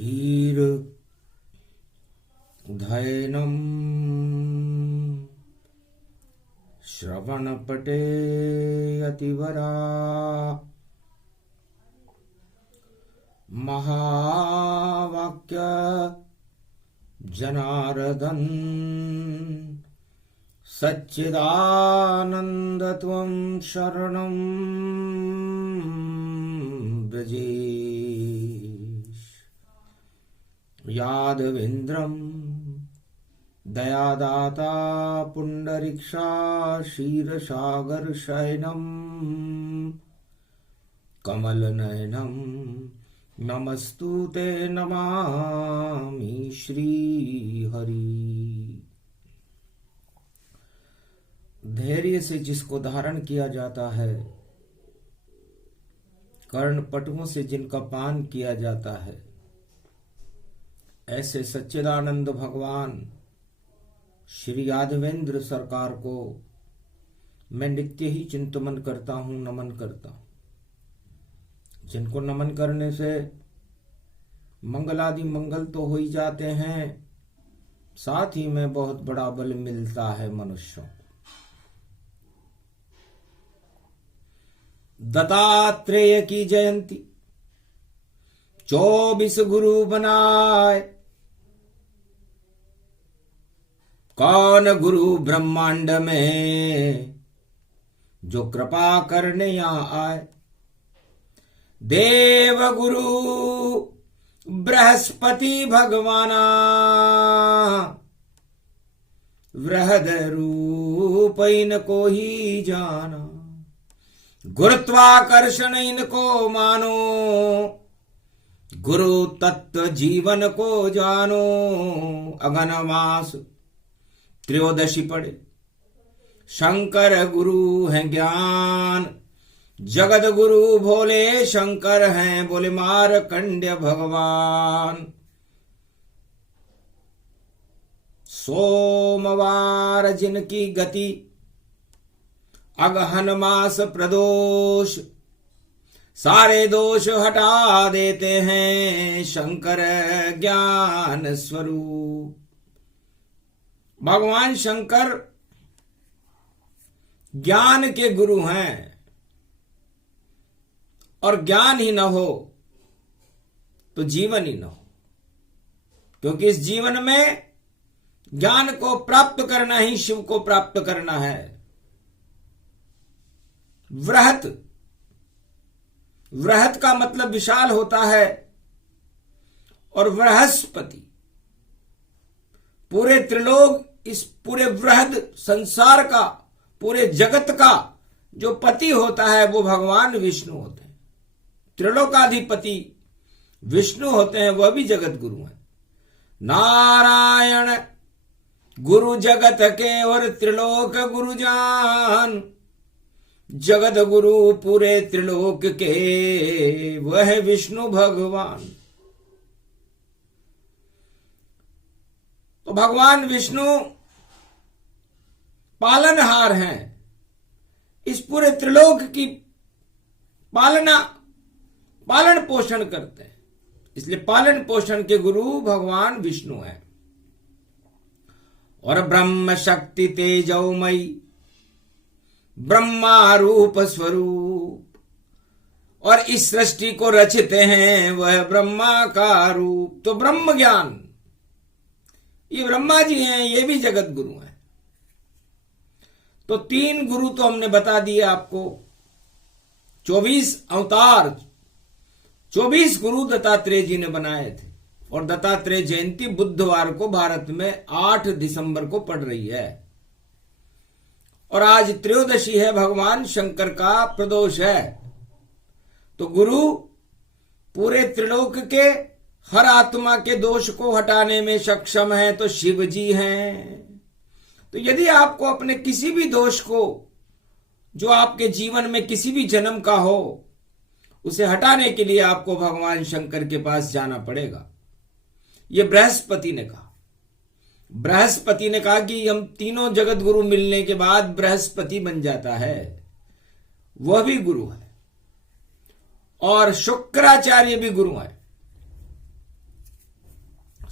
धीर धैनम श्रवणपटे अतिवरा महावाक्य जनार्दन सच्चिदानंद त्वं शरणं व्रजेश। यादवेन्द्रं दयादाता पुंडरीक्षा क्षीरसागर शयनं कमलनयनं नमस्तुते नमामि श्रीहरि। धैर्य से जिसको धारण किया जाता है, कर्णपटुओं से जिनका पान किया जाता है, ऐसे सच्चिदानंद भगवान श्री यादवेंद्र सरकार को मैं नित्य ही चिंतन करता हूं, नमन करता हूं। जिनको नमन करने से मंगलादि मंगल तो हो ही जाते हैं, साथ ही में बहुत बड़ा बल मिलता है मनुष्यों को। दत्तात्रेय की जयंती 24 गुरु बनाए, कौन गुरु ब्रह्मांड में जो कृपा करने यहां आए। देव गुरु बृहस्पति भगवाना, वृहद रूप इनको ही जाना। गुरुत्वाकर्षण इनको मानो, गुरु तत्व जीवन को जानो। अगन मास त्रयोदशी पढ़े, शंकर गुरु हैं ज्ञान। जगत गुरु भोले शंकर हैं, बोले मार्कंड्य भगवान। सोमवार जिनकी गति अगहन मास प्रदोष, सारे दोष हटा देते हैं शंकर ज्ञान स्वरूप। भगवान शंकर ज्ञान के गुरु हैं, और ज्ञान ही न हो तो जीवन ही न हो। क्योंकि इस जीवन में ज्ञान को प्राप्त करना ही शिव को प्राप्त करना है। वृहत, वृहत का मतलब विशाल होता है, और बृहस्पति पूरे त्रिलोक, इस पूरे वृहद संसार का, पूरे जगत का जो पति होता है वो भगवान विष्णु होते हैं। त्रिलोकाधिपति विष्णु होते हैं, वह भी जगत गुरु हैं। नारायण गुरु जगत के और त्रिलोक गुरु जान। जगत गुरु पूरे त्रिलोक के, वह विष्णु भगवान। तो भगवान विष्णु पालनहार हैं, इस पूरे त्रिलोक की पालन पोषण करते हैं। इसलिए पालन पोषण के गुरु भगवान विष्णु हैं। और ब्रह्म शक्ति तेजोमयी ब्रह्मा रूप स्वरूप, और इस सृष्टि को रचते हैं वह ब्रह्मा का रूप। तो ब्रह्म ज्ञान, ये ब्रह्मा जी हैं, ये भी जगत गुरु हैं। तो 3 गुरु तो हमने बता दिए आपको। 24 अवतार, 24 गुरु दत्तात्रेय जी ने बनाए थे। और दत्तात्रेय जयंती बुधवार को भारत में 8 दिसंबर को पड़ रही है। और आज त्रयोदशी है, भगवान शंकर का प्रदोष है। तो गुरु पूरे त्रिलोक के हर आत्मा के दोष को हटाने में सक्षम है, तो शिव जी हैं। तो यदि आपको अपने किसी भी दोष को, जो आपके जीवन में किसी भी जन्म का हो, उसे हटाने के लिए आपको भगवान शंकर के पास जाना पड़ेगा। ये बृहस्पति ने कहा। बृहस्पति ने कहा कि हम तीनों जगत गुरु मिलने के बाद बृहस्पति बन जाता है, वह भी गुरु है। और शुक्राचार्य भी गुरु है।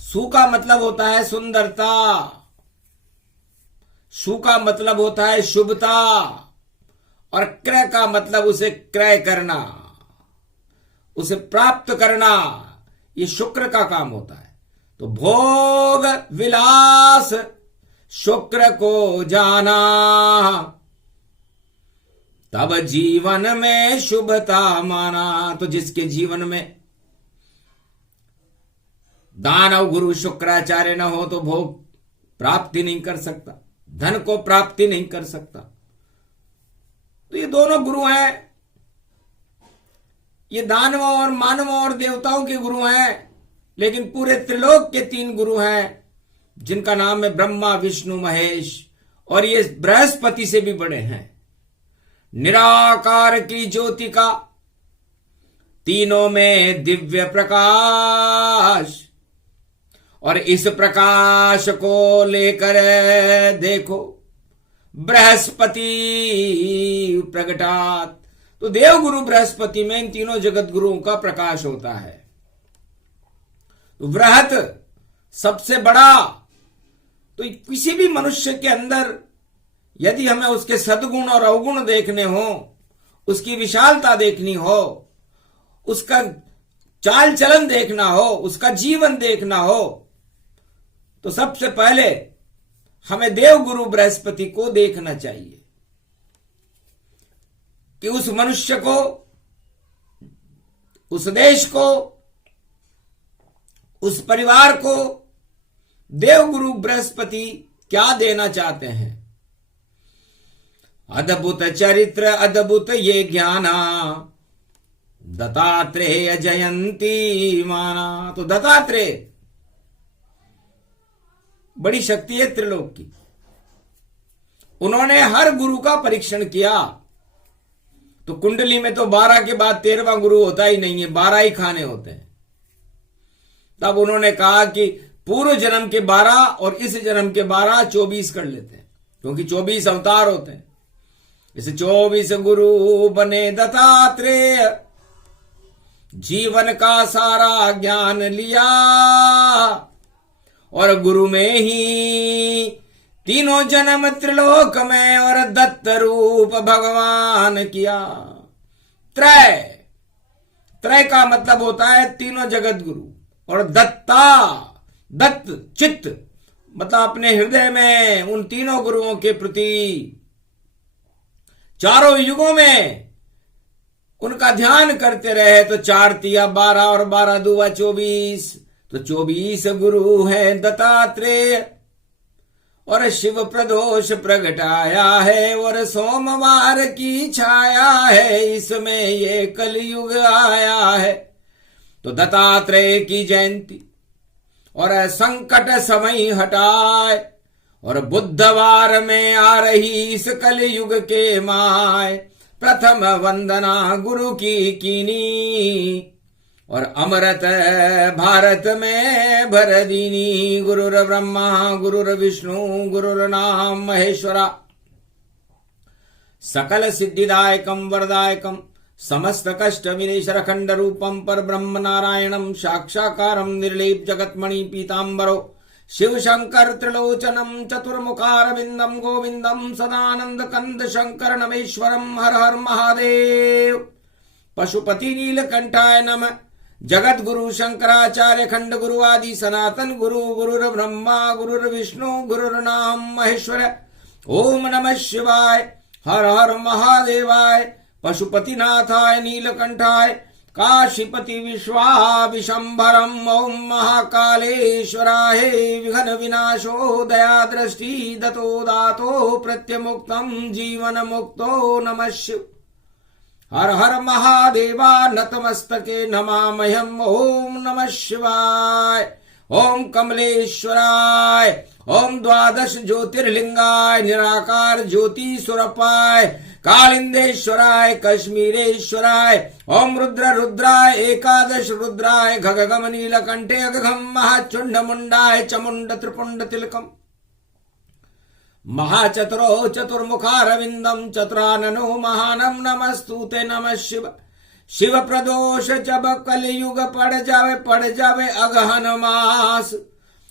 सु का मतलब होता है सुंदरता, शु का मतलब होता है शुभता, और क्रय का मतलब उसे क्रय करना, उसे प्राप्त करना, ये शुक्र का काम होता है। तो भोग विलास शुक्र को जाना, तब जीवन में शुभता माना। तो जिसके जीवन में दानव गुरु शुक्राचार्य न हो तो भोग प्राप्ति नहीं कर सकता, धन को प्राप्ति नहीं कर सकता। तो ये दोनों गुरु हैं, ये दानवों और मानवों और देवताओं के गुरु हैं, लेकिन पूरे त्रिलोक के 3 गुरु हैं जिनका नाम है ब्रह्मा विष्णु महेश, और ये बृहस्पति से भी बड़े हैं। निराकार की ज्योति का तीनों में दिव्य प्रकाश, और इस प्रकाश को लेकर देखो बृहस्पति प्रगटात। तो देवगुरु बृहस्पति में इन तीनों जगत गुरुओं का प्रकाश होता है। तो बृहत सबसे बड़ा। तो किसी भी मनुष्य के अंदर यदि हमें उसके सद्गुण और अवगुण देखने हो, उसकी विशालता देखनी हो, उसका चाल चलन देखना हो, उसका जीवन देखना हो, तो सबसे पहले हमें देवगुरु बृहस्पति को देखना चाहिए कि उस मनुष्य को, उस देश को, उस परिवार को देवगुरु बृहस्पति क्या देना चाहते हैं। अद्भुत चरित्र अद्भुत ये ज्ञाना, दत्तात्रेय जयंती माना। तो दत्तात्रेय बड़ी शक्ति है त्रिलोक की। उन्होंने हर गुरु का परीक्षण किया। तो कुंडली में तो 12 के बाद 13वां गुरु होता ही नहीं है, 12 ही खाने होते हैं। तब उन्होंने कहा कि पूर्व जन्म के 12 और इस जन्म के 12 24 कर लेते हैं, क्योंकि 24 अवतार होते हैं। इस 24 गुरु बने दत्तात्रेय, जीवन का सारा ज्ञान लिया, और गुरु में ही तीनों जन्म त्रिलोक में और दत्त रूप भगवान किया। त्रय, त्रय का मतलब होता है तीनों जगत गुरु, और दत्ता, दत्त चित्त मतलब अपने हृदय में उन तीनों गुरुओं के प्रति चारों युगों में उनका ध्यान करते रहे। तो 4 तिया 12 और 12 दुआ 24, तो 24 गुरु है दत्तात्रेय, और शिव प्रदोष प्रगटाया है, और सोमवार की छाया है, इसमें ये कलयुग आया है। तो दत्तात्रेय की जयंती और संकट समय हटाए, और बुधवार में आ रही इस कलयुग के माय, प्रथम वंदना गुरु की कीनी, और अमृत भारत में भर दीनी। गुरुर ब्रह्मा गुरुर विष्णु गुरुर्नाम महेश्वरा, सकल सिद्धिदायकम वरदायकम, समस्त कष्ट विनेशर खंड रूपम पर ब्रह्म नारायणम, साक्षाकारम निर्लेप जगतमणि पीतांबरो, शिव शंकर त्रिलोचनम, चतुर्मुखारविंदम गोविंदम, सदानंद कंद शंकर नमेश्वरम, हर हर महादेव। पशुपति नीलकंठाय नमः। जगत गुरु शंकराचार्य खंड गुरु आदि सनातन गुरु, गुरुर ब्रह्मा गुरुर विष्णु गुरुर्नाम महेश्वर। ओम नमः शिवाय, हर हर महादेवाय, पशुपतिनाथाय नीलकंठाय, काशीपति विश्वाविशंभरम। ओम महाकालेश्वराय विघ्न विनाशो दया दृष्टि दतो दातो प्रत्यमुक्तम जीवन मुक्तो नमः शिव। हर हर महादेवा नतमस्तके नमामह्यम। ओम नमः शिवाय, ओम कमलेश्वराय, ओम द्वादश ज्योतिर्लिंगाय, निराकार ज्योति स्वरूपाय, कालिंदेश्वराय, कश्मीरेश्वराय, ओम रुद्र रुद्राय, एकादश रुद्राय, घगगम नीलकंठे अगघम महाचुंड मुंडाय, चमुंड त्रिपुंड तिलकम, महाचतुरो चतुर्मुखारविंदम, चतुराननो महानम नमस्तुते नमः शिव। शिव प्रदोष जब कलयुग पड़ जावे अगहन मास,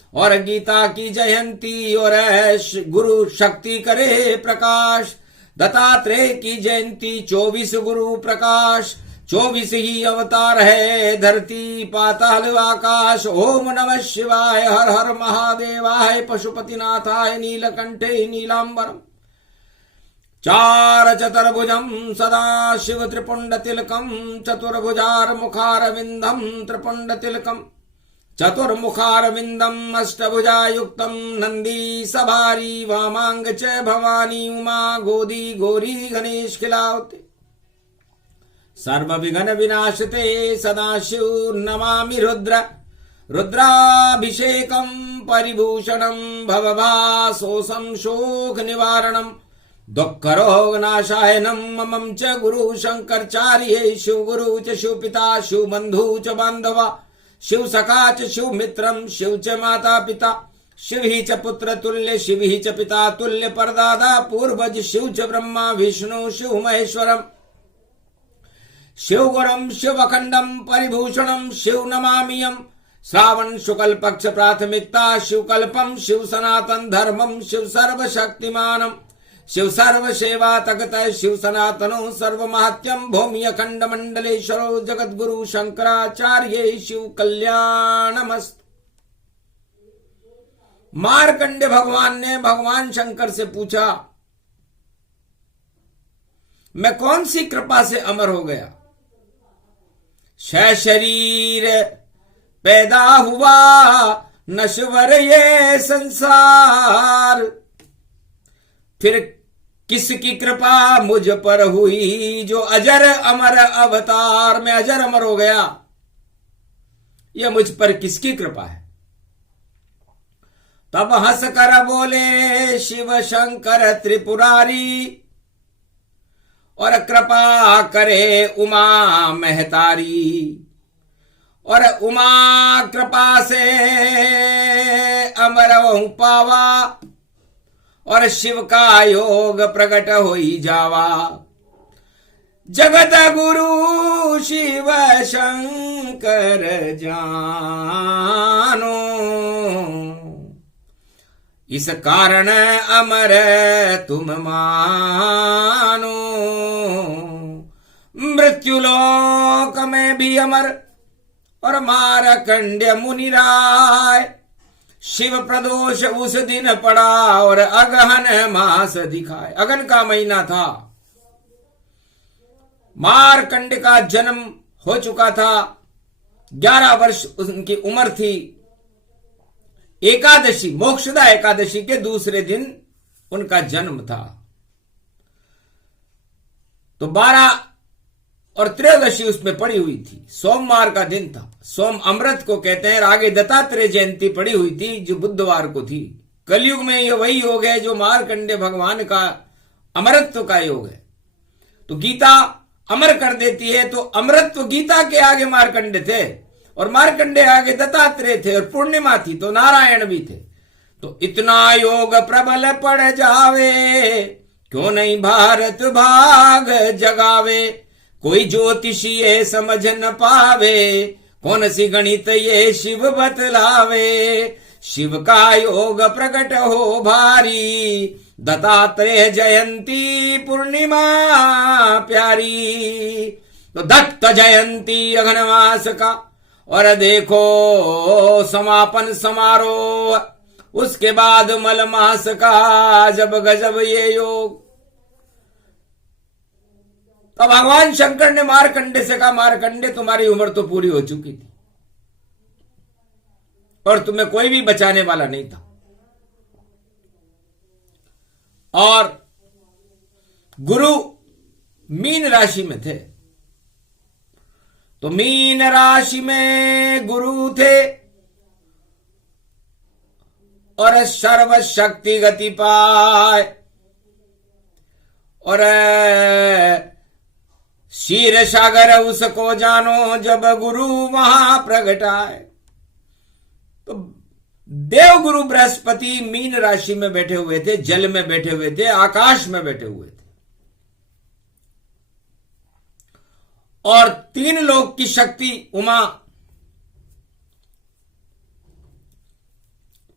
और गीता की जयंती और गुरु शक्ति करे प्रकाश। दत्तात्रेय की जयंती 24 गुरु प्रकाश। 24 ही अवतार है धरती पाताल आकाश। ओम नमः शिवाय हर हर महादेवाय पशुपतिनाथाय नीलकंठे नीलांबरम। चार चतुर्भुजं सदा शिव त्रिपुंड तिलकम। चतुर्भुजार मुखारविंदम त्रिपुंड तिलकम। चतुर्मुखारविंदम अष्टभुजायुक्तम। नंदी सभारी वामांग च भवानी उमा गोदी गौरी गणेश खिलावते। सर्व विघ्न विनाशते सदाशिव नमामि रुद्र। रुद्राभिषेकम परिभूषणम भवभासोऽसं शोक निवारणम। दुःखरोग नाशायनम ममं च गुरु शंकरचार्य। शिव गुरु च शिव पिता शिव बंधु च बांधवा। शिव सखा च शिव मित्रम शिव च माता पिता। शिव ही च पुत्र तुल्य शिव ही च पिता तुल्य। परदादा पूर्वज शिव च ब्रह्मा विष्णु शिव महेश्वरम। शिव गुरम शिव अखंडम परिभूषणम शिव नमामियम। श्रावण शुक्ल पक्ष प्राथमिकता शिव कल्पम। शिव सनातन धर्मम शिव सर्वशक्तिमानम। शिव सर्व सेवा तगत शिव सनातनो सर्व महत्यम। भूमि अखंड मंडलेश्वरो जगत गुरु शंकराचार्य शिव कल्याणमस्त। मार्कंडे भगवान ने भगवान शंकर से पूछा, मैं कौन सी कृपा से अमर हो गया? शरीर पैदा हुआ नश्वर ये संसार। फिर किसकी कृपा मुझ पर हुई जो अजर अमर अवतार। मैं अजर अमर हो गया, यह मुझ पर किसकी कृपा है? तब हंस कर बोले शिव शंकर त्रिपुरारी। और कृपा करे उमा महतारी। और उमा कृपा से अमर हूं पावा। और शिव का योग प्रकट होई जावा। जगत गुरु शिव शंकर जानो। इस कारण अमर तुम मानो। मृत्युलोक में भी अमर और मारकंड्य मुनिराय। शिव प्रदोष उस दिन पड़ा और अगहन मास दिखाए। अगन का महीना था। मारकंड का जन्म हो चुका था। 11 वर्ष उनकी उम्र थी। एकादशी मोक्षदा एकादशी के दूसरे दिन उनका जन्म था। तो 12 और 13 उसमें पड़ी हुई थी। सोमवार का दिन था। सोम अमृत को कहते हैं। आगे दत्तात्रेय जयंती पड़ी हुई थी जो बुधवार को थी। कलयुग में यह वही योग है जो मार्कंडे भगवान का अमरत्व का योग है। तो गीता अमर कर देती है। तो अमरत्व गीता के आगे मार्कंडे थे और मार्कंडे आगे दत्तात्रेय थे और पूर्णिमा थी तो नारायण भी थे। तो इतना योग प्रबल पड़ जावे क्यों नहीं भारत भाग जगावे। कोई ज्योतिषी ये समझ न पावे कौन सी गणित ये शिव बतलावे। शिव का योग प्रकट हो भारी दत्तात्रेय जयंती पूर्णिमा प्यारी। तो दत्त जयंती अघनमास का और देखो समापन समारोह। उसके बाद मल मास का जब गजब ये योग। तो भगवान शंकर ने मारकंडे से कहा, मारकंडे तुम्हारी उम्र तो पूरी हो चुकी थी और तुम्हें कोई भी बचाने वाला नहीं था। और गुरु मीन राशि में थे। तो मीन राशि में गुरु थे और सर्वशक्ति गति पाए। और क्षीर सागर उसको जानो जब गुरु वहां प्रगटाए। तो देव गुरु बृहस्पति मीन राशि में बैठे हुए थे, जल में बैठे हुए थे, आकाश में बैठे हुए थे। और 3 लोक की शक्ति उमा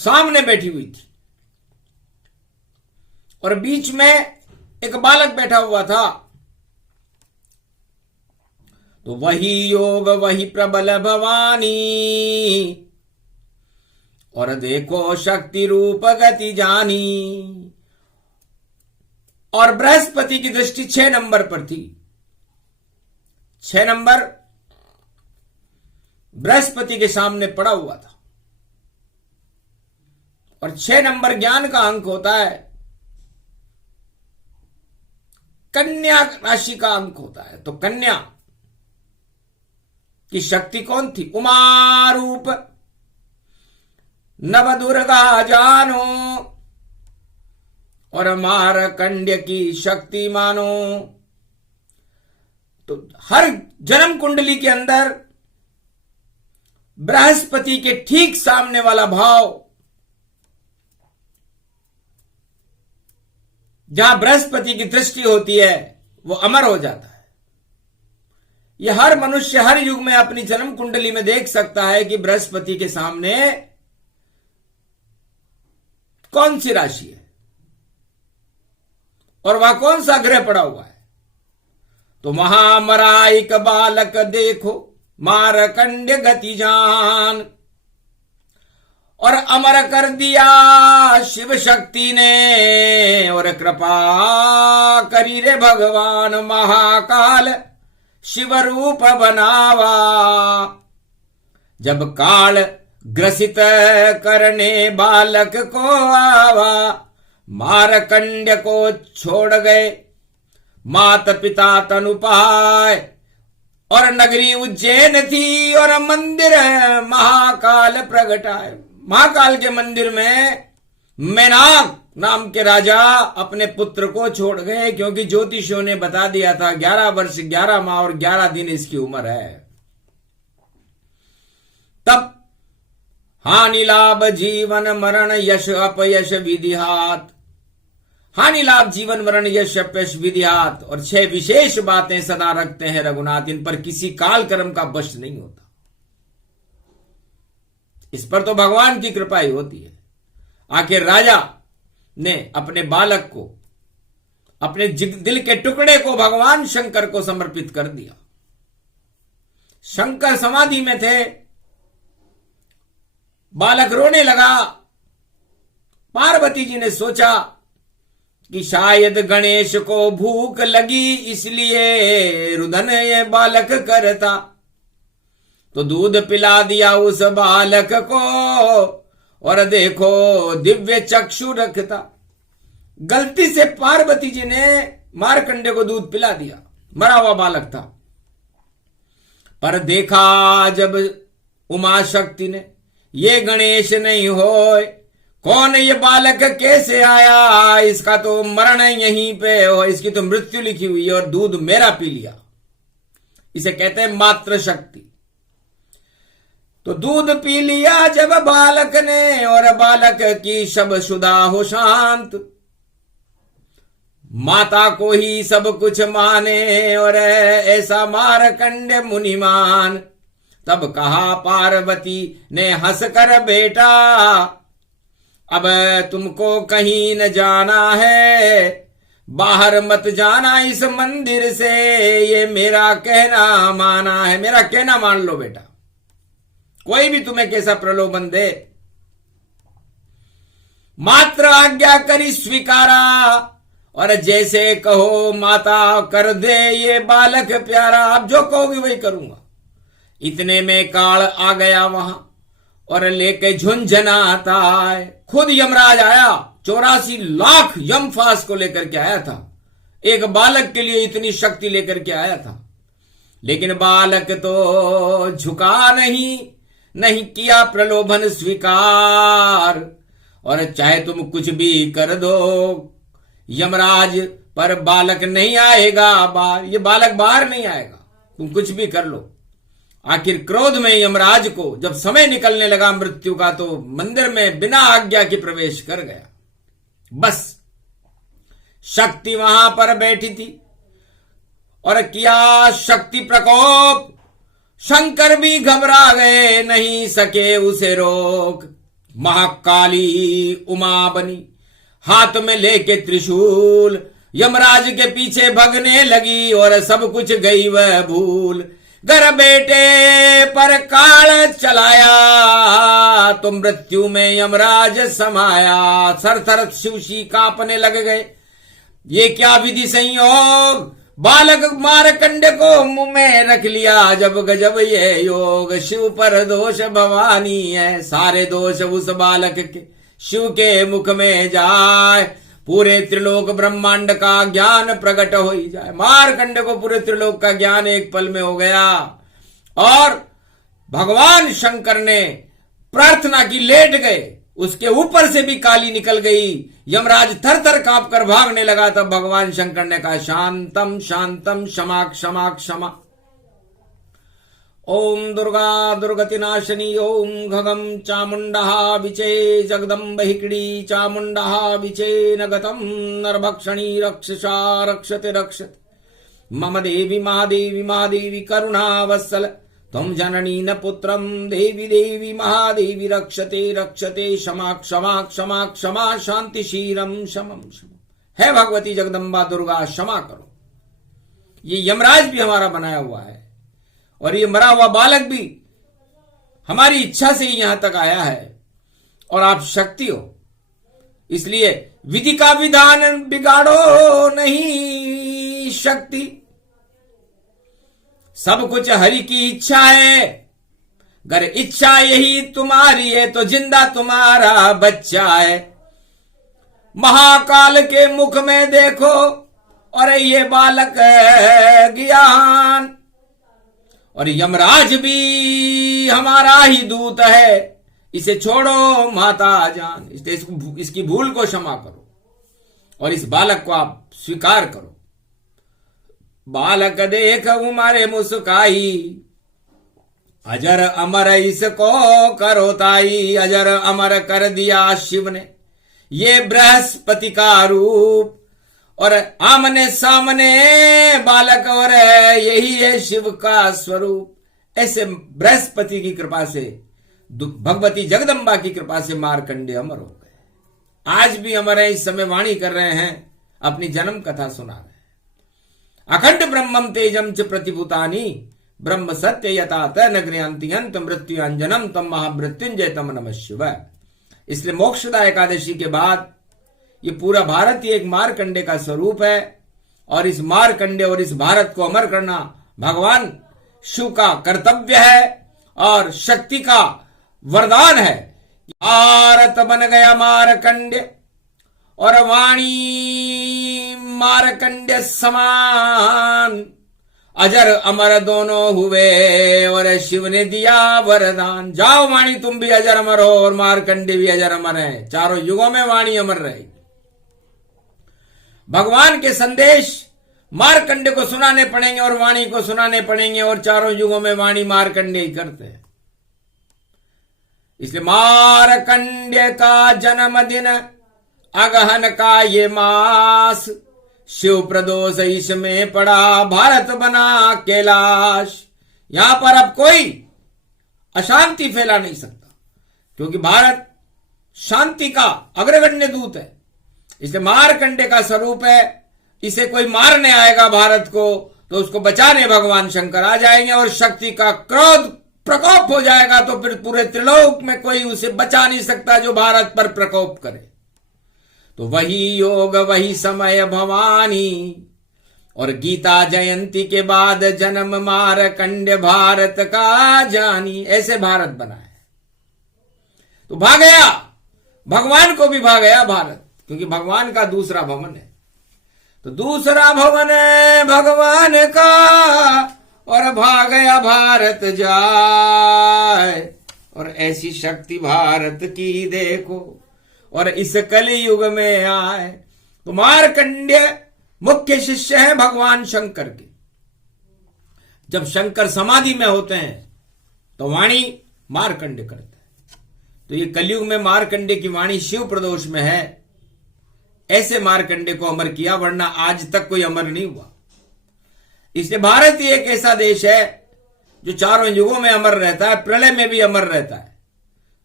सामने बैठी हुई थी और बीच में एक बालक बैठा हुआ था। तो वही योग वही प्रबल भवानी, और देखो शक्ति रूप गति जानी। और बृहस्पति की दृष्टि 6 नंबर पर थी। 6 नंबर बृहस्पति के सामने पड़ा हुआ था। और 6 नंबर ज्ञान का अंक होता है, कन्या राशि का अंक होता है। तो कन्या की शक्ति कौन थी? उमा रूप नव दुर्गा जानो, और मारकंड्य की शक्ति मानो। तो हर जन्म कुंडली के अंदर बृहस्पति के ठीक सामने वाला भाव, जहां बृहस्पति की दृष्टि होती है, वो अमर हो जाता है। यह हर मनुष्य हर युग में अपनी जन्म कुंडली में देख सकता है कि बृहस्पति के सामने कौन सी राशि है और वह कौन सा ग्रह पड़ा हुआ है। तो महामराइक बालक देखो मारकंड्य गति जान, और अमर कर दिया शिव शक्ति ने, और कृपा करी रे भगवान महाकाल शिव रूप बनावा। जब काल ग्रसित करने बालक को आवा, मारकंड्य को छोड़ गए मात पिता तनुपाय। और नगरी उज्जैन थी और मंदिर महाकाल प्रगटाए। महाकाल के मंदिर में मेनाक नाम के राजा अपने पुत्र को छोड़ गए, क्योंकि ज्योतिषियों ने बता दिया था 11 वर्ष 11 माह और 11 दिन इसकी उम्र है। तब हानि लाभ जीवन मरण यश अपयश विधिहात, हानि लाभ जीवन मरण यश अपयश विधिहात। और 6 विशेष बातें सदा रखते हैं रघुनाथ, इन पर किसी काल कर्म का वश नहीं होता। इस पर तो भगवान की कृपा ही होती है। आखिर राजा ने अपने बालक को, अपने दिल के टुकड़े को भगवान शंकर को समर्पित कर दिया। शंकर समाधि में थे, बालक रोने लगा। पार्वती जी ने सोचा कि शायद गणेश को भूख लगी, इसलिए रुदन ये बालक करता। तो दूध पिला दिया उस बालक को, और देखो दिव्य चक्षु रखता। गलती से पार्वती जी ने मारकंडे को दूध पिला दिया, मरा हुआ बालक था। पर देखा जब उमा शक्ति ने, ये गणेश नहीं होए, कौन ये बालक कैसे आया, इसका तो मरण यहीं पे हो, इसकी तो मृत्यु लिखी हुई है, और दूध मेरा पी लिया। इसे कहते हैं मात्र शक्ति। तो दूध पी लिया जब बालक ने, और बालक की शब शुदा हो शांत। माता को ही सब कुछ माने, और ऐसा मारकंडे मुनिमान। तब कहा पार्वती ने हंस कर, बेटा अब तुमको कहीं न जाना है, बाहर मत जाना इस मंदिर से, ये मेरा कहना माना है। मेरा कहना मान लो बेटा, कोई भी तुम्हें कैसा प्रलोभन दे, मात्र आज्ञा करी स्वीकारा, और जैसे कहो माता कर दे ये बालक प्यारा। आप जो कहोगे वही करूंगा। इतने में काल आ गया वहां, और लेके झुंझुनाता है। खुद यमराज आया, 84 लाख यमफास को लेकर के आया था। एक बालक के लिए इतनी शक्ति लेकर के आया था, लेकिन बालक तो झुका नहीं किया प्रलोभन स्वीकार। और चाहे तुम कुछ भी कर दो यमराज, पर बालक नहीं आएगा बाहर। ये बालक बाहर नहीं आएगा, तुम कुछ भी कर लो। आखिर क्रोध में यमराज को जब समय निकलने लगा मृत्यु का, तो मंदिर में बिना आज्ञा के प्रवेश कर गया। बस शक्ति वहां पर बैठी थी और किया शक्ति प्रकोप। शंकर भी घबरा गए, नहीं सके उसे रोक, महाकाली उमा बनी, हाथ में लेके त्रिशूल यमराज के पीछे भगने लगी और सब कुछ गई वह भूल। घर बेटे पर काल चलाया तो मृत्यु में यमराज समाया। थर थर शिवशी कांपने लग गए, ये क्या विधि संयोग, बालक मारकंड को मुंह में रख लिया जब गजब ये योग। शिव पर दोष भवानी है, सारे दोष उस बालक के शिव के मुख में जाए। पूरे त्रिलोक ब्रह्मांड का ज्ञान प्रकट हो ही जाए। मारकंड को पूरे त्रिलोक का ज्ञान एक पल में हो गया और भगवान शंकर ने प्रार्थना की, लेट गए, उसके ऊपर से भी काली निकल गई। यमराज थर थर कांप कर भागने लगा। तब भगवान शंकर ने कहा, शांतम शांतम क्षमा क्षमा क्षमा। ओम दुर्गा दुर्गति नाशनी ओम घगम चामुंडा विचे जगदम्ब हिकड़ी चामुंडा विचे नगतम नरभक्षणी रक्षसा रक्षते रक्षते। मम देवी महादेवी महादेवी करुणा वत्सल त्वं जननी न पुत्रम देवी देवी महादेवी रक्षते रक्षते क्षमा क्षमा क्षमा क्षमा शांतिशीलम शमम शम। है भगवती जगदम्बा दुर्गा क्षमा करो। ये यमराज भी हमारा बनाया हुआ है और ये मरा हुआ बालक भी हमारी इच्छा से ही यहां तक आया है और आप शक्ति हो, इसलिए विधि का विधान बिगाड़ो नहीं शक्ति। सब कुछ हरि की इच्छा है, अगर इच्छा यही तुम्हारी है तो जिंदा तुम्हारा बच्चा है। महाकाल के मुख में देखो और ये बालक ज्ञान, और यमराज भी हमारा ही दूत है, इसे छोड़ो माता जान। इसलिए इसकी भूल को क्षमा करो और इस बालक को आप स्वीकार करो। बालक देख उमरे मुस्काई, अजर अमर इसको करो ताई। अजर अमर कर दिया शिव ने ये बृहस्पति का रूप, और आमने सामने बालक और यही है शिव का स्वरूप। ऐसे बृहस्पति की कृपा से, भगवती जगदम्बा की कृपा से मारकंडे अमर हो गए। आज भी अमर है, इस समय वाणी कर रहे हैं, अपनी जन्म कथा सुना रहे हैं। अखंड ब्रह्मम तेजम च प्रतिभूतानि ब्रह्म सत्य यथा न गृहंति अंत मृत्युंजनम तम महामृत्युंजय तम नमः शिवाय। इसलिए मोक्षदा एकादशी के बाद ये पूरा भारत ही एक मारकंडे का स्वरूप है, और इस मारकंडे और इस भारत को अमर करना भगवान शिव का कर्तव्य है और शक्ति का वरदान है। भारत बन गया मारकंडे और वाणी मारकंडे समान, अजर अमर दोनों हुए और शिव ने दिया वरदान। जाओ वाणी तुम भी अजर अमर हो और मारकंडे भी अजर अमर है, चारों युगों में वाणी अमर रहेगी। भगवान के संदेश मारकंडे को सुनाने पड़ेंगे और वाणी को सुनाने पड़ेंगे, और चारों युगों में वाणी मारकंडे ही करते हैं। इसलिए मारकंडे का जन्मदिन अगहन का ये मास, शिव प्रदोष इसमें पड़ा भारत बना कैलाश। यहां पर अब कोई अशांति फैला नहीं सकता, क्योंकि भारत शांति का अग्रगण्य दूत है। इसलिए मारकंडे का स्वरूप है, इसे कोई मारने आएगा भारत को तो उसको बचाने भगवान शंकर आ जाएंगे, और शक्ति का क्रोध प्रकोप हो जाएगा तो फिर पूरे त्रिलोक में कोई उसे बचा नहीं सकता जो भारत पर प्रकोप करे। तो वही योग वही समय भवानी, और गीता जयंती के बाद जन्म मारकंडे भारत का जानी। ऐसे भारत बना है तो भागया, भगवान को भी भागया भारत, क्योंकि भगवान का दूसरा भवन है। तो दूसरा भवन है भगवान का और भागया भारत जाए। और ऐसी शक्ति भारत की देखो और इस कलयुग में आए। तो मारकंडे मुख्य शिष्य है भगवान शंकर के। जब शंकर समाधि में होते हैं तो वाणी मारकंडे करते हैं। तो ये कलयुग में मारकंडे की वाणी शिव प्रदोष में है। ऐसे मारकंडे को अमर किया, वरना आज तक कोई अमर नहीं हुआ। इसलिए भारत ही एक ऐसा देश है जो चारों युगों में अमर रहता है, प्रलय में भी अमर रहता है।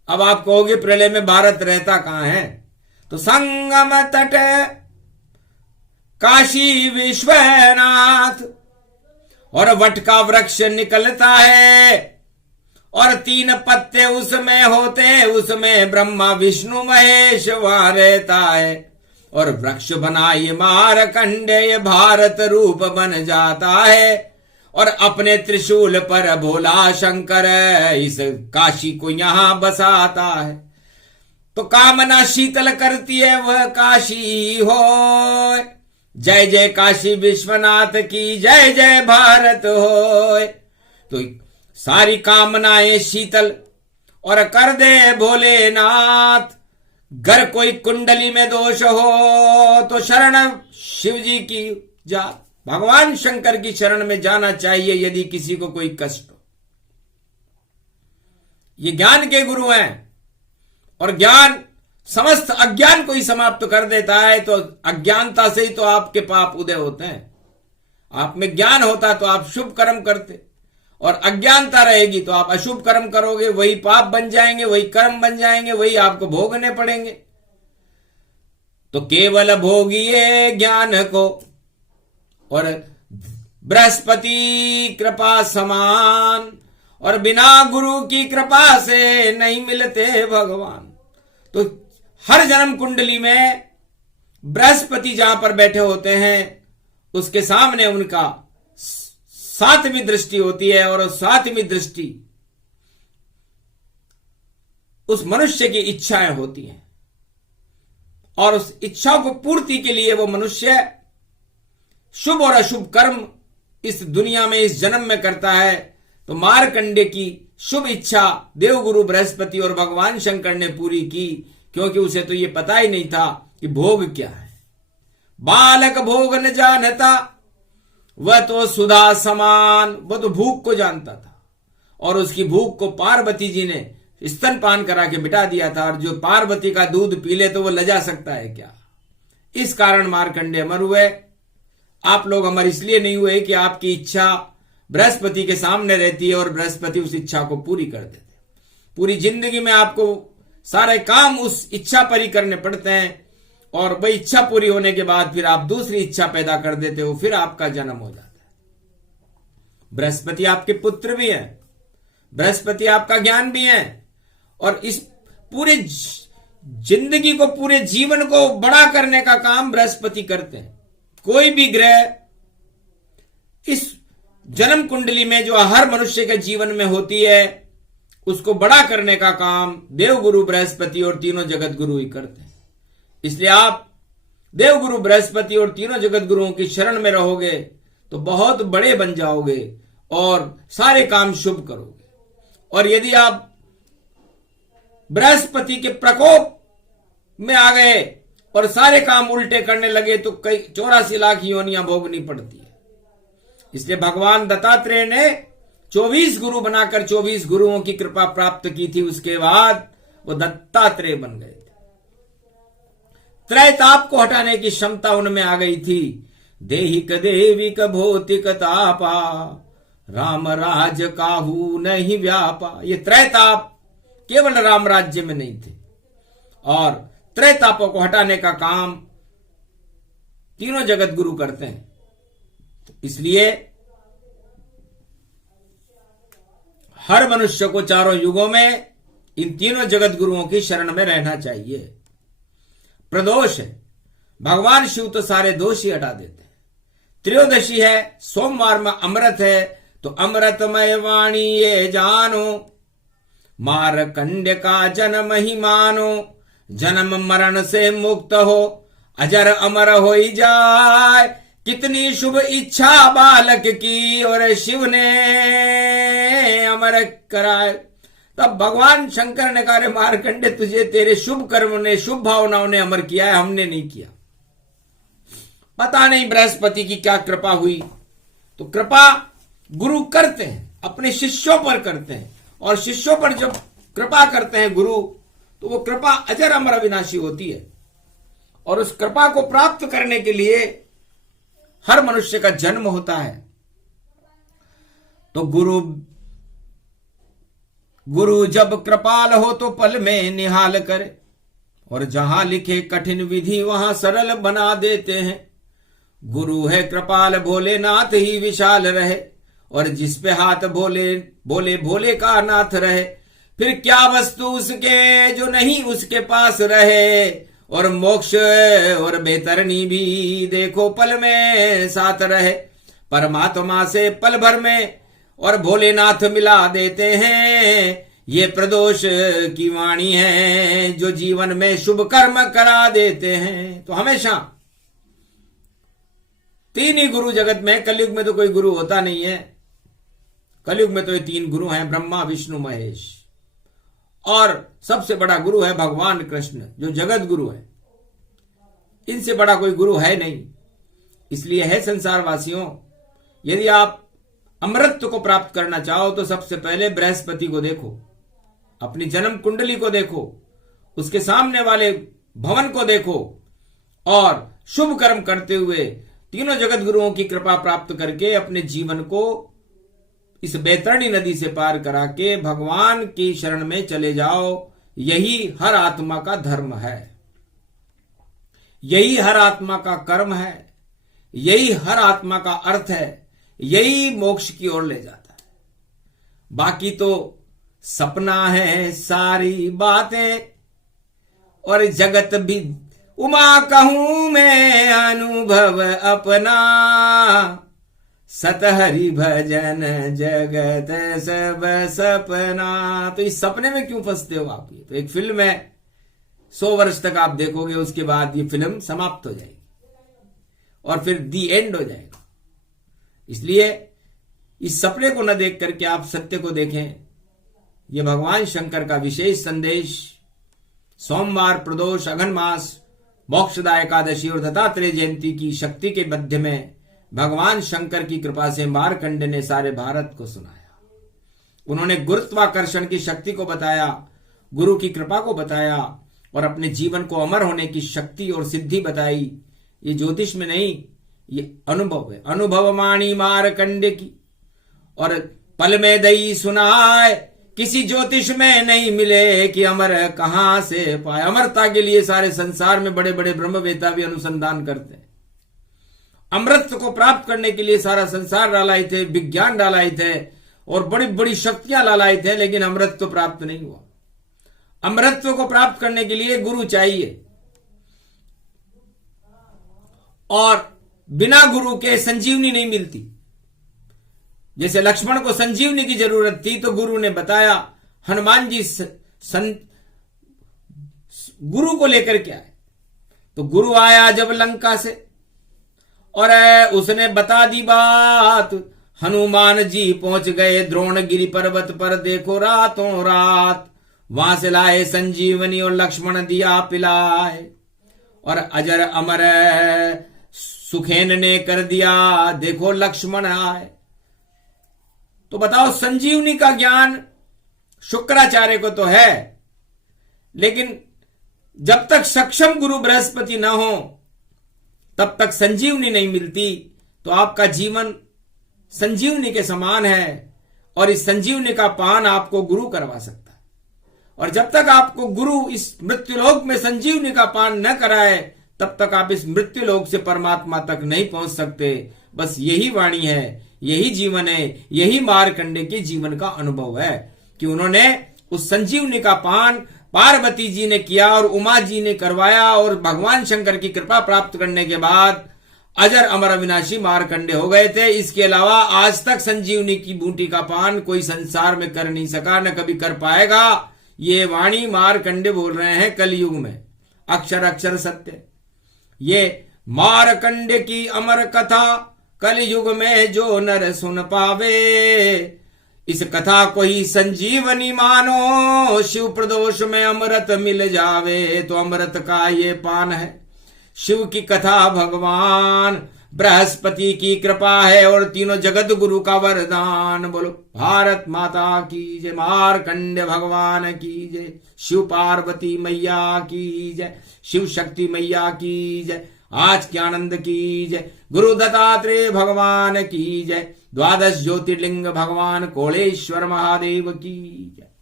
अब आप कहोगे प्रलय में भारत रहता कहां है? तो संगम तट काशी विश्वनाथ, और वट का वृक्ष निकलता है और 3 पत्ते उसमें होते, उसमें ब्रह्मा विष्णु महेश वहां रहता है। और वृक्ष बना ये मारकंडेय, भारत रूप बन जाता है। और अपने त्रिशूल पर भोला शंकर इस काशी को यहां बसाता है। तो कामना शीतल करती है वह काशी हो। जय जय काशी विश्वनाथ की, जय जय भारत हो। तो सारी कामनाएं शीतल और कर दे भोलेनाथ। गर कोई कुंडली में दोष हो तो शरण शिव जी की जा, भगवान शंकर की शरण में जाना चाहिए यदि किसी को कोई कष्ट हो। ये ज्ञान के गुरु हैं और ज्ञान समस्त अज्ञान को ही समाप्त कर देता है। तो अज्ञानता से ही तो आपके पाप उदय होते हैं। आप में ज्ञान होता तो आप शुभ कर्म करते, और अज्ञानता रहेगी तो आप अशुभ कर्म करोगे, वही पाप बन जाएंगे, वही कर्म बन जाएंगे, वही आपको भोगने पड़ेंगे। तो केवल भोगिए ज्ञान को, और बृहस्पति कृपा समान, और बिना गुरु की कृपा से नहीं मिलते भगवान। तो हर जन्म कुंडली में बृहस्पति जहां पर बैठे होते हैं उसके सामने उनका 7वीं दृष्टि होती है, और 7वीं दृष्टि उस मनुष्य की इच्छाएं होती हैं, और उस इच्छाओं को पूर्ति के लिए वो मनुष्य शुभ और अशुभ कर्म इस दुनिया में इस जन्म में करता है। तो मार्कंडे की शुभ इच्छा देवगुरु बृहस्पति और भगवान शंकर ने पूरी की, क्योंकि उसे तो ये पता ही नहीं था कि भोग क्या है। बालक भोग न जानता, वह तो सुधा समान, वह तो भूख को जानता था, और उसकी भूख को पार्वती जी ने स्तनपान करा के बिठा दिया था। और जो पार्वती का दूध पी ले तो वो लजा सकता है क्या? इस कारण मार्कंडे अमर हुए। आप लोग अमर इसलिए नहीं हुए कि आपकी इच्छा बृहस्पति के सामने रहती है और बृहस्पति उस इच्छा को पूरी कर देते। पूरी जिंदगी में आपको सारे काम उस इच्छा पर ही करने पड़ते हैं, और वही इच्छा पूरी होने के बाद फिर आप दूसरी इच्छा पैदा कर देते हो, फिर आपका जन्म हो जाता है। बृहस्पति आपके पुत्र भी हैं, बृहस्पति आपका ज्ञान भी है, और इस पूरे जिंदगी को, पूरे जीवन को बड़ा करने का काम बृहस्पति करते हैं। कोई भी ग्रह इस जन्म कुंडली में जो हर मनुष्य के जीवन में होती है उसको बड़ा करने का काम देवगुरु बृहस्पति और तीनों जगत गुरु ही करते हैं। इसलिए आप देवगुरु बृहस्पति और तीनों जगत गुरुओं की शरण में रहोगे तो बहुत बड़े बन जाओगे और सारे काम शुभ करोगे। और यदि आप बृहस्पति के प्रकोप में आ गए और सारे काम उल्टे करने लगे तो कई 84 लाख योनियां भोगनी पड़ती है। इसलिए भगवान दत्तात्रेय ने 24 गुरु बनाकर 24 गुरुओं की कृपा प्राप्त की थी। उसके बाद वो दत्तात्रेय बन गए थे। त्रैताप को हटाने की क्षमता उनमें आ गई थी। देहिक देविक भौतिक तापा, राम राज काहू नहीं व्यापा। ये त्रैताप केवल राम राज्य में नहीं थे, और त्रैतापों को हटाने का काम तीनों जगत गुरु करते हैं। इसलिए हर मनुष्य को चारों युगों में इन तीनों जगत गुरुओं की शरण में रहना चाहिए। प्रदोष है, भगवान शिव तो सारे दोष ही हटा देते हैं। त्रयोदशी है, सोमवार में अमृत है, तो अमृतमय वाणी ये जानो, मारकंड का जन्म ही मानो, जन्म मरण से मुक्त हो, अजर अमर हो जाए। कितनी शुभ इच्छा बालक की और शिव ने अमर कराए। तब भगवान शंकर ने कहा, मारकंडे तुझे तेरे शुभ कर्म ने, शुभ भावनाओं ने अमर किया है, हमने नहीं किया। पता नहीं बृहस्पति की क्या कृपा हुई। तो कृपा गुरु करते हैं, अपने शिष्यों पर करते हैं, और शिष्यों पर जब कृपा करते हैं गुरु तो वो कृपा अजर अमर अविनाशी होती है। और उस कृपा को प्राप्त करने के लिए हर मनुष्य का जन्म होता है। तो गुरु गुरु जब कृपाल हो तो पल में निहाल करे, और जहां लिखे कठिन विधि वहां सरल बना देते हैं। गुरु है कृपाल भोलेनाथ ही विशाल रहे, और जिस पे हाथ भोले भोले भोले का नाथ रहे। फिर क्या वस्तु उसके जो नहीं उसके पास रहे, और मोक्ष और बेतरनी भी देखो पल में साथ रहे। परमात्मा से पल भर में और भोलेनाथ मिला देते हैं। ये प्रदोष की वाणी है जो जीवन में शुभ कर्म करा देते हैं। तो हमेशा तीन ही गुरु जगत में, कलयुग में तो कोई गुरु होता नहीं है। कलयुग में तो ये तीन गुरु हैं, ब्रह्मा विष्णु महेश, और सबसे बड़ा गुरु है भगवान कृष्ण जो जगत गुरु है। इनसे बड़ा कोई गुरु है नहीं। इसलिए है संसार वासियों, यदि आप अमृतत्व को प्राप्त करना चाहो तो सबसे पहले बृहस्पति को देखो, अपनी जन्म कुंडली को देखो, उसके सामने वाले भवन को देखो, और शुभ कर्म करते हुए तीनों जगत गुरुओं की कृपा प्राप्त करके अपने जीवन को इस बैतरणी नदी से पार करा के भगवान की शरण में चले जाओ। यही हर आत्मा का धर्म है, यही हर आत्मा का कर्म है, यही हर आत्मा का अर्थ है, यही मोक्ष की ओर ले जाता है। बाकी तो सपना है सारी बातें, और जगत भी उमा कहूं मैं अनुभव अपना। सतहरि भजन जगत सब सपना। तो इस सपने में क्यों फंसते हो आप? ये तो एक फिल्म है, 100 वर्ष तक आप देखोगे, उसके बाद ये फिल्म समाप्त हो जाएगी और फिर दी एंड हो जाएगा। इसलिए इस सपने को न देख करके आप सत्य को देखें। यह भगवान शंकर का विशेष संदेश सोमवार, प्रदोष, अघन मास, मोक्षदा एकादशी और दत्तात्रेय जयंती की शक्ति के मध्य में भगवान शंकर की कृपा से मार्कंडे ने सारे भारत को सुनाया। उन्होंने गुरुत्वाकर्षण की शक्ति को बताया, गुरु की कृपा को बताया, और अपने जीवन को अमर होने की शक्ति और सिद्धि बताई। ये ज्योतिष में नहीं, ये अनुभव है। अनुभव माणी मार्कंडे की, और पल में दई सुनाए, किसी ज्योतिष में नहीं मिले कि अमर कहां से पाए। अमरता के लिए सारे संसार में बड़े बड़े ब्रह्मवेता भी अनुसंधान करते हैं। अमृत को प्राप्त करने के लिए सारा संसार लालायित थे, विज्ञान लालायित थे, और बड़ी बड़ी शक्तियां लालायित थे, लेकिन अमृत तो प्राप्त नहीं हुआ। अमृतत्व को प्राप्त करने के लिए गुरु चाहिए, और बिना गुरु के संजीवनी नहीं मिलती। जैसे लक्ष्मण को संजीवनी की जरूरत थी तो गुरु ने बताया, हनुमान जी गुरु को लेकर के आए। तो गुरु आया जब लंका से, और उसने बता दी बात। हनुमान जी पहुंच गए द्रोणगिरि पर्वत पर, देखो रातों रात वहां से लाए संजीवनी, और लक्ष्मण दिया पिलाए, और अजर अमर सुखेन ने कर दिया, देखो लक्ष्मण आए। तो बताओ, संजीवनी का ज्ञान शुक्राचार्य को तो है, लेकिन जब तक सक्षम गुरु बृहस्पति न हो तब तक संजीवनी नहीं मिलती। तो आपका जीवन संजीवनी के समान है, और इस संजीवनी का पान आपको गुरु करवा सकता है। और जब तक आपको गुरु इस मृत्युलोक में संजीवनी का पान न कराए, तब तक आप इस मृत्युलोक से परमात्मा तक नहीं पहुंच सकते। बस यही वाणी है, यही जीवन है, यही मार्कंडे के जीवन का अनुभव है कि उन्होंने उस संजीवनी का पान पार्वती जी ने किया और उमा जी ने करवाया, और भगवान शंकर की कृपा प्राप्त करने के बाद अजर अमर अविनाशी मार्कंडे हो गए थे। इसके अलावा आज तक संजीवनी की बूटी का पान कोई संसार में कर नहीं सका, न कभी कर पाएगा। ये वाणी मार्कंडे बोल रहे हैं कलयुग में, अक्षर अक्षर सत्य। ये मार्कंडे की अमर कथा कलयुग में जो नर सुन पावे, इस कथा को ही संजीवनी मानो, शिव प्रदोष में अमृत मिल जावे। तो अमृत का ये पान है, शिव की कथा भगवान बृहस्पति की कृपा है, और तीनों जगत गुरु का वरदान। बोलो भारत माता की जय, मार्कंडे भगवान की जय, शिव पार्वती मैया की जय, शिव शक्ति मैया की जय, आज के आनंद की जय, गुरु दत्तात्रेय भगवान की जय, द्वादश ज्योतिर्लिंग भगवान कोलेश्वर महादेव की जय।